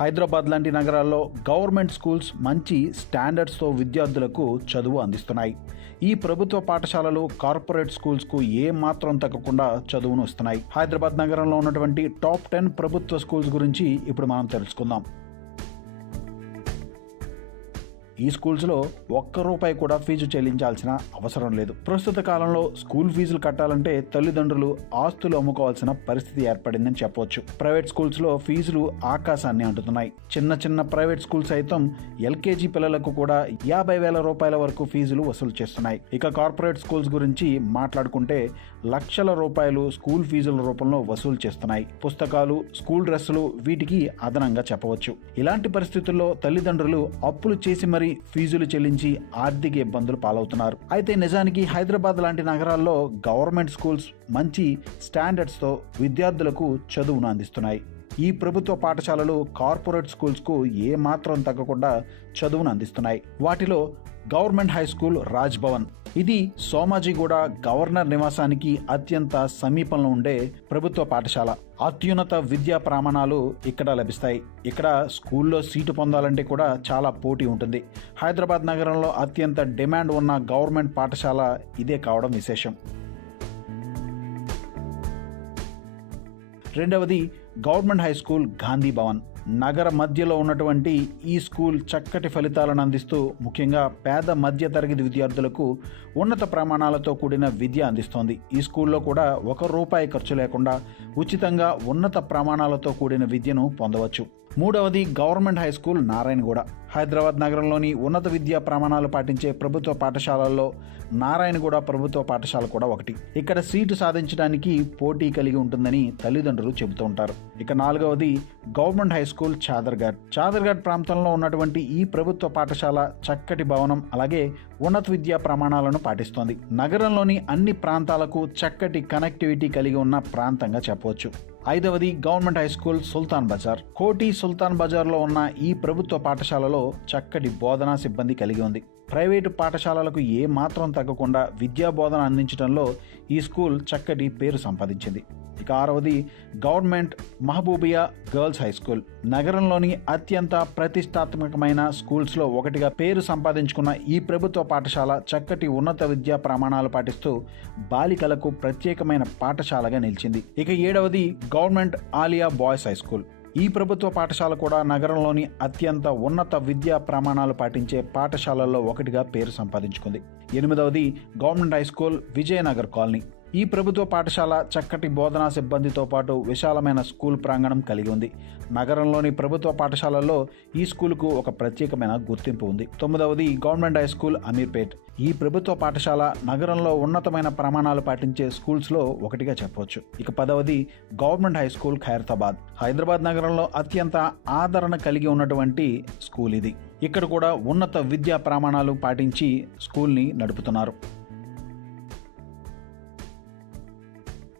హైదరాబాద్ లాంటి నగరాల్లో government schools మంచి స్టాండర్డ్స్తో విద్యార్థులకు చదువు అందిస్తున్నాయి. ఈ ప్రభుత్వ పాఠశాలలు కార్పొరేట్ స్కూల్స్కు ఏ మాత్రం తగ్గకుండా చదువును ఇస్తున్నాయి. హైదరాబాద్ నగరంలో ఉన్నటువంటి టాప్ 10 ప్రభుత్వ స్కూల్స్ గురించి ఇప్పుడు మనం తెలుసుకుందాం. ఈ స్కూల్స్లో ₹1 కూడా ఫీజు చెల్లించాల్సిన అవసరం లేదు. ప్రస్తుత కాలంలో స్కూల్ ఫీజులు కట్టాలంటే తల్లిదండ్రులు ఆస్తులు అమ్ముకోవాల్సిన పరిస్థితి ఏర్పడిందని చెప్పవచ్చు. ప్రైవేట్ స్కూల్స్లో ఫీజులు ఆకాశాన్ని అంటుతున్నాయి. చిన్న ప్రైవేట్ స్కూల్స్ సైతం LKG పిల్లలకు కూడా ₹50,000 వరకు ఫీజులు వసూలు చేస్తున్నాయి. ఇక కార్పొరేట్ స్కూల్స్ గురించి మాట్లాడుకుంటే లక్షల రూపాయలు స్కూల్ ఫీజుల రూపంలో వసూలు చేస్తున్నాయి. పుస్తకాలు, స్కూల్ డ్రెస్సులు వీటికి అదనంగా చెప్పవచ్చు. ఇలాంటి పరిస్థితుల్లో తల్లిదండ్రులు అప్పులు చేసి మరీ ఫీజులు చెల్లించి ఆర్థిక ఇబ్బందులు పాలవుతున్నారు. అయితే నిజానికి హైదరాబాద్ లాంటి నగరాల్లో గవర్నమెంట్ స్కూల్స్ మంచి స్టాండర్డ్స్తో విద్యార్థులకు చదువును అందిస్తున్నాయి. ఈ ప్రభుత్వ పాఠశాలలు కార్పొరేట్ స్కూల్స్కు ఏ మాత్రం తగ్గకుండా చదువును అందిస్తున్నాయి. వాటిలో government high school Raj Bhavan, ఇది సోమాజిగూడ గవర్నర్ నివాసానికి అత్యంత సమీపంలో ఉండే ప్రభుత్వ పాఠశాల. అత్యున్నత విద్యా ప్రమాణాలు ఇక్కడ లభిస్తాయి. ఇక్కడ స్కూల్లో సీటు పొందాలంటే కూడా చాలా పోటీ ఉంటుంది. హైదరాబాద్ నగరంలో అత్యంత డిమాండ్ ఉన్న గవర్నమెంట్ పాఠశాల ఇదే కావడం విశేషం. రెండవది government high school Gandhi Bhavan. నగర మధ్యలో ఉన్నటువంటి ఈ స్కూల్ చక్కటి ఫలితాలను అందిస్తూ ముఖ్యంగా పేద మధ్య తరగతి విద్యార్థులకు ఉన్నత ప్రమాణాలతో కూడిన విద్య అందిస్తోంది. ఈ స్కూల్లో కూడా ₹1 ఖర్చు లేకుండా ఉచితంగా ఉన్నత ప్రమాణాలతో కూడిన విద్యను పొందవచ్చు. మూడవది government high school Narayanaguda. Hyderabad నగరంలోని ఉన్నత విద్యా ప్రమాణాలు పాటించే ప్రభుత్వ పాఠశాలల్లో నారాయణగూడ ప్రభుత్వ పాఠశాల కూడా ఒకటి. ఇక్కడ సీటు సాధించడానికి పోటీ కలిగి ఉంటుందని తల్లిదండ్రులు చెబుతూ ఉంటారు. ఇక నాలుగవది గవర్నమెంట్ హై స్కూల్ చాదర్ఘాట్ ప్రాంతంలో ఉన్నటువంటి ఈ ప్రభుత్వ పాఠశాల చక్కటి భవనం అలాగే ఉన్నత విద్యా ప్రమాణాలను పాటిస్తోంది. నగరంలోని అన్ని ప్రాంతాలకు చక్కటి కనెక్టివిటీ కలిగి ఉన్న ప్రాంతంగా చెప్పవచ్చు. ఐదవది గవర్నమెంట్ హై స్కూల్ సుల్తాన్ బజార్. కోటి సుల్తాన్ బజార్లో ఉన్న ఈ ప్రభుత్వ పాఠశాలలో చక్కటి బోధనా సిబ్బంది కలిగి ఉంది. ప్రైవేటు పాఠశాలలకు ఏ మాత్రం తగ్గకుండా విద్యా బోధన అందించడంలో ఈ స్కూల్ చక్కటి పేరు సంపాదించింది. ఇక ఆరవది government Mahbubia girls high school. నగరంలోని అత్యంత ప్రతిష్టాత్మకమైన స్కూల్స్లో ఒకటిగా పేరు సంపాదించుకున్న ఈ ప్రభుత్వ పాఠశాల చక్కటి ఉన్నత విద్యా ప్రమాణాలు పాటిస్తూ బాలికలకు ప్రత్యేకమైన పాఠశాలగా నిలిచింది. ఇక ఏడవది government Alia boys high school. ఈ ప్రభుత్వ పాఠశాల కూడా నగరంలోని అత్యంత ఉన్నత విద్యా ప్రమాణాలు పాటించే పాఠశాలల్లో ఒకటిగా పేరు సంపాదించుకుంది. ఎనిమిదవది government high school Vijaynagar colony. ఈ ప్రభుత్వ పాఠశాల చక్కటి బోధనా సిబ్బందితో పాటు విశాలమైన స్కూల్ ప్రాంగణం కలిగి ఉంది. నగరంలోని ప్రభుత్వ పాఠశాలల్లో ఈ స్కూల్కు ఒక ప్రత్యేకమైన గుర్తింపు ఉంది. తొమ్మిదవది గవర్నమెంట్ హై స్కూల్ అమీర్పేట్. ఈ ప్రభుత్వ పాఠశాల నగరంలో ఉన్నతమైన ప్రమాణాలు పాటించే స్కూల్స్లో ఒకటిగా చెప్పవచ్చు. ఇక 10వది government high school Khairatabad. Hyderabad నగరంలో అత్యంత ఆదరణ కలిగి ఉన్నటువంటి స్కూల్ ఇది. ఇక్కడ కూడా ఉన్నత విద్యా ప్రమాణాలు పాటించి స్కూల్ని నడుపుతున్నారు.